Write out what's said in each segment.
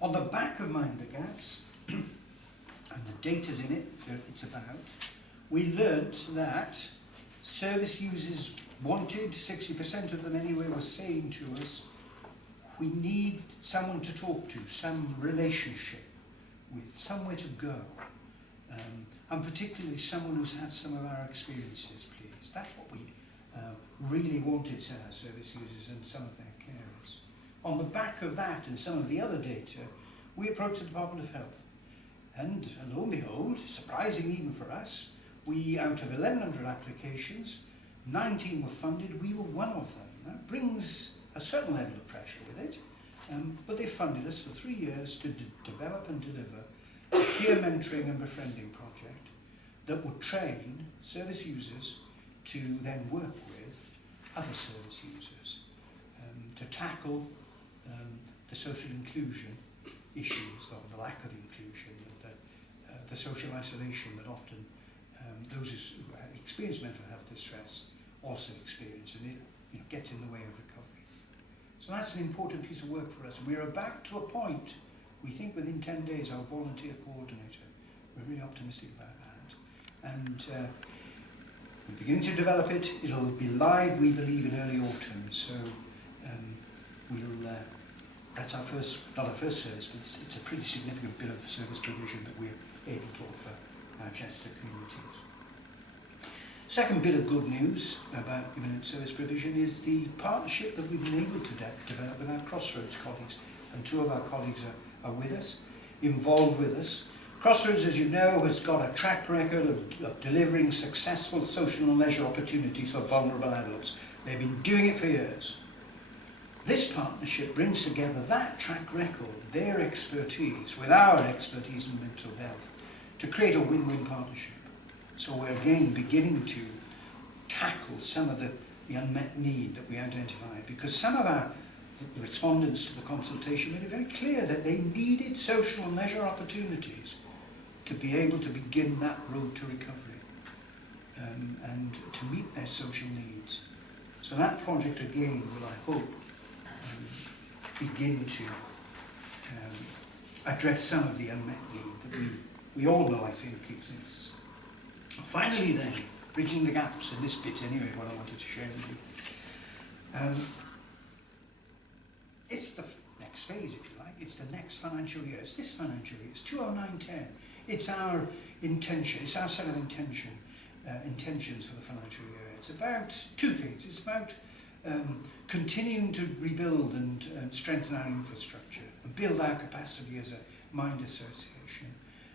On the back of Mind the Gaps, and the data's in it that it's about, we learnt that service users wanted, 60% of them anyway, were saying to us, we need someone to talk to, some relationship with, somewhere to go. And particularly someone who's had some of our experiences, please. That's what we really wanted to our service users and some of their carers. On the back of that and some of the other data, we approached the Department of Health. And lo and behold, surprising even for us, we, out of 1,100 applications, 19 were funded, we were one of them. That brings a certain level of pressure with it, but they funded us for 3 years to develop and deliver a peer mentoring and befriending project that would train service users to then work with other service users to tackle the social inclusion issues, or the lack of inclusion, and the social isolation that often those who experience mental health distress also experience, and it gets in the way of recovery. So that's an important piece of work for us. We're about to appoint, we think within 10 days, our volunteer coordinator. We're really optimistic about that. And we're beginning to develop it. It'll be live, we believe, in early autumn. So that's our first, not our first service, but it's a pretty significant bit of service provision that we're able to offer our Chester communities. Second bit of good news about imminent service provision is the partnership that we've been able to develop with our Crossroads colleagues. And 2 of our colleagues are with us, involved with us. Crossroads, as you know, has got a track record of delivering successful social and leisure opportunities for vulnerable adults. They've been doing it for years. This partnership brings together that track record, their expertise, with our expertise in mental health, to create a win-win partnership. So we're again beginning to tackle some of the unmet need that we identified, because some of the respondents to the consultation made it very clear that they needed social and leisure opportunities to be able to begin that road to recovery and to meet their social needs. So that project again will, I hope, begin to address some of the unmet need that we all know, I think, exists. Finally then, bridging the gaps in this bit anyway, what I wanted to share with you. It's the next phase, if you like. It's the next financial year. It's this financial year. It's 2009-10. It's our intention. It's our set of intentions for the financial year. It's about 2 things. It's about continuing to rebuild and strengthen our infrastructure and build our capacity as a mind association.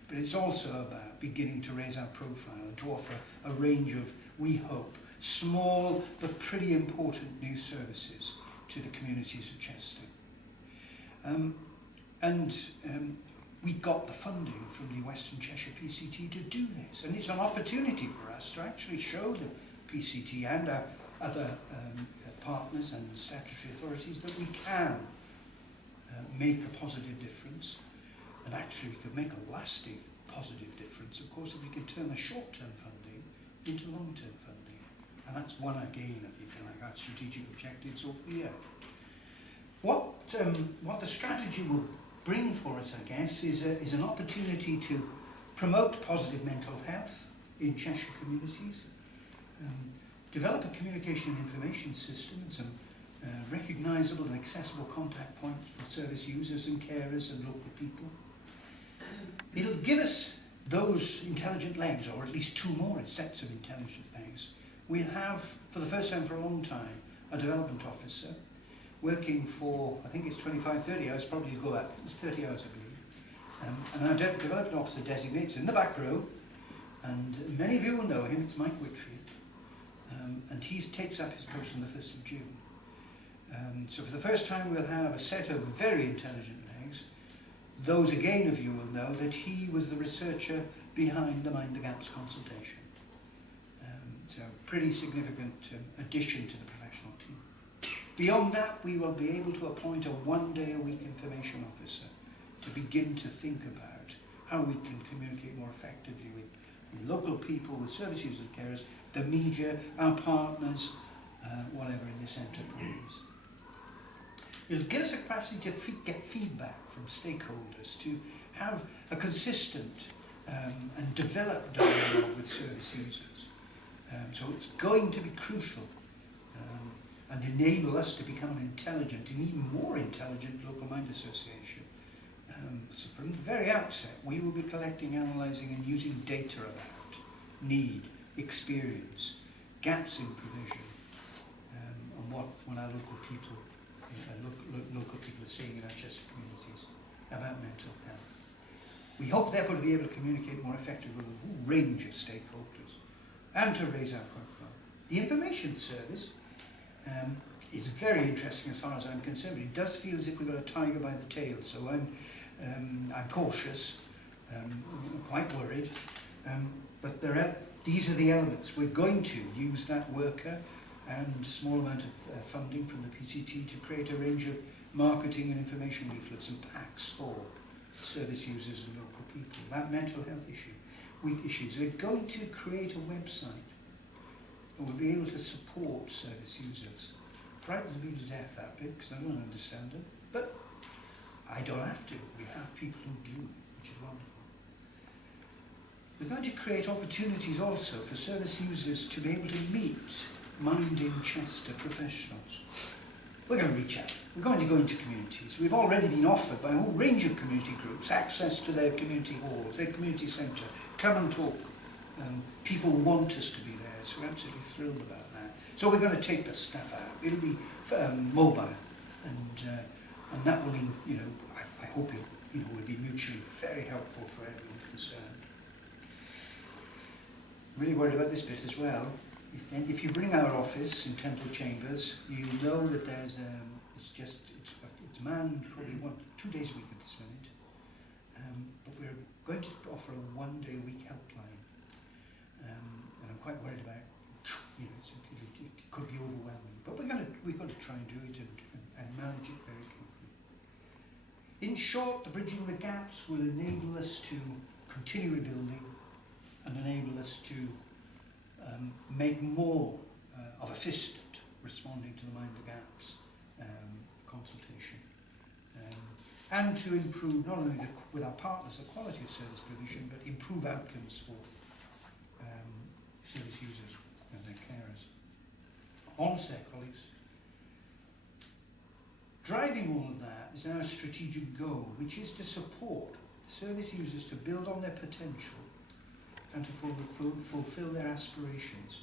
But it's also about beginning to raise our profile and to offer a range of, we hope, small but pretty important new services to the communities of Chester. We got the funding from the Western Cheshire PCT to do this, and it's an opportunity for us to actually show the PCT and our other partners and statutory authorities that we can make a positive difference, and actually we could make a lasting positive difference, of course, if we can turn the short-term funding into long-term funding. And that's one, again, if you feel like our strategic objectives over the year. What the strategy will bring for us, I guess, is an opportunity to promote positive mental health in Cheshire communities, develop a communication and information system and some recognisable and accessible contact points for service users and carers and local people. It'll give us those intelligent legs, or at least 2 more sets of intelligent legs. We'll have, for the first time for a long time, a development officer working for, I think it's 25, 30 hours, probably go up, it's 30 hours I believe. And our development officer designates in the back row, and many of you will know him, it's Mike Whitfield, and he takes up his post on the 1st of June. So for the first time we'll have a set of very intelligent legs. Those again of you will know that he was the researcher behind the Mind the Gaps consultation. So pretty significant addition to the professional team. Beyond that, we will be able to appoint a 1-day-a-week information officer to begin to think about how we can communicate more effectively with local people, with service users and carers, the media, our partners, whatever in this enterprise. It'll give us a capacity to get feedback from stakeholders to have a consistent and developed dialogue with service users. So it's going to be crucial and enable us to become an intelligent and even more intelligent local mind association. So from the very outset, we will be collecting, analysing and using data about need, experience, gaps in provision, and what our local people, local people are seeing in our Chester communities about mental health. We hope therefore to be able to communicate more effectively with a whole range of stakeholders and to raise our profile. The information service is very interesting as far as I'm concerned. It does feel as if we've got a tiger by the tail, so I'm cautious, quite worried, but these are the elements. We're going to use that worker and a small amount of funding from the PCT to create a range of marketing and information leaflets and packs for service users and local people about mental health issues. We're going to create a website that will be able to support service users. Frightens me to death, that bit, because I don't understand it, but I don't have to. We have people who do, which is wonderful. We're going to create opportunities also for service users to be able to meet Mind in Chester professionals. We're going to reach out. We're going to go into communities. We've already been offered by a whole range of community groups access to their community halls, their community centre. Come and talk. People want us to be there, so we're absolutely thrilled about that. So we're going to take the stuff out. It'll be mobile, and that will, I hope it, will be mutually very helpful for everyone concerned. I'm really worried about this bit as well. If you ring our office in Temple Chambers, you know that there's it's manned probably 2 days a week at this minute, but we're going to offer a one-day-a-week helpline, and I'm quite worried about it could be overwhelming, but we're going to try and do it and manage it very carefully. In short, the Bridging the Gaps will enable us to continue rebuilding and enable us to make more of a fist responding to the Mind the Gaps consultation, and to improve not only with our partners the quality of service provision, but improve outcomes for service users and their carers. Honest, colleagues. Driving all of that is our strategic goal, which is to support service users to build on their potential and to fulfill their aspirations.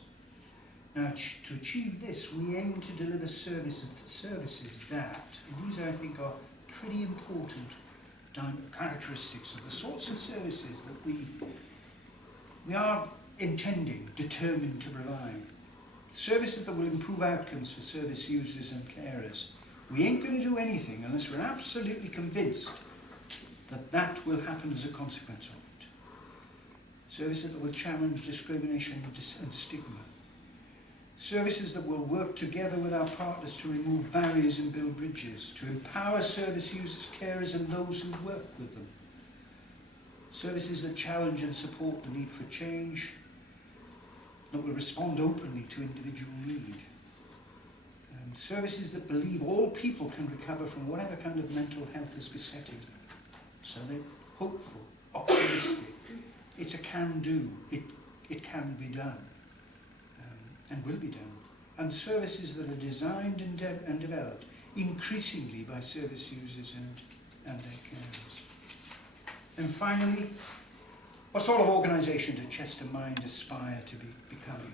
Now, to achieve this, we aim to deliver services that, and these I think are pretty important characteristics of the sorts of services that we are determined to provide. Services that will improve outcomes for service users and carers. We ain't going to do anything unless we're absolutely convinced that that will happen as a consequence of it. Services that will challenge discrimination and stigma. Services that will work together with our partners to remove barriers and build bridges, to empower service users, carers and those who work with them. Services that challenge and support the need for change, that will respond openly to individual need. Services that believe all people can recover from whatever kind of mental health is besetting them. So they're hopeful, optimistic. It's a can-do. It can be done, and will be done. And services that are designed and developed increasingly by service users and their carers. And finally, what sort of organisation does Chester Mind aspire to be becoming?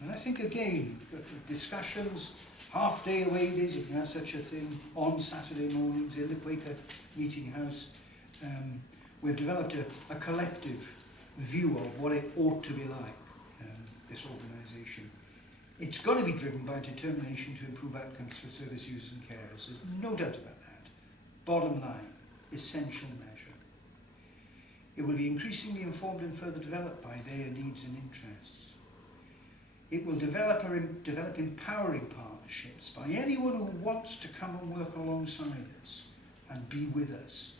And I think again, discussions, half-day away days, if you have such a thing, on Saturday mornings in the Quaker Meeting House. We've developed a collective view of what it ought to be like, this organisation. It's going to be driven by determination to improve outcomes for service users and carers. There's no doubt about that. Bottom line, essential measure. It will be increasingly informed and further developed by their needs and interests. It will develop empowering partnerships by anyone who wants to come and work alongside us and be with us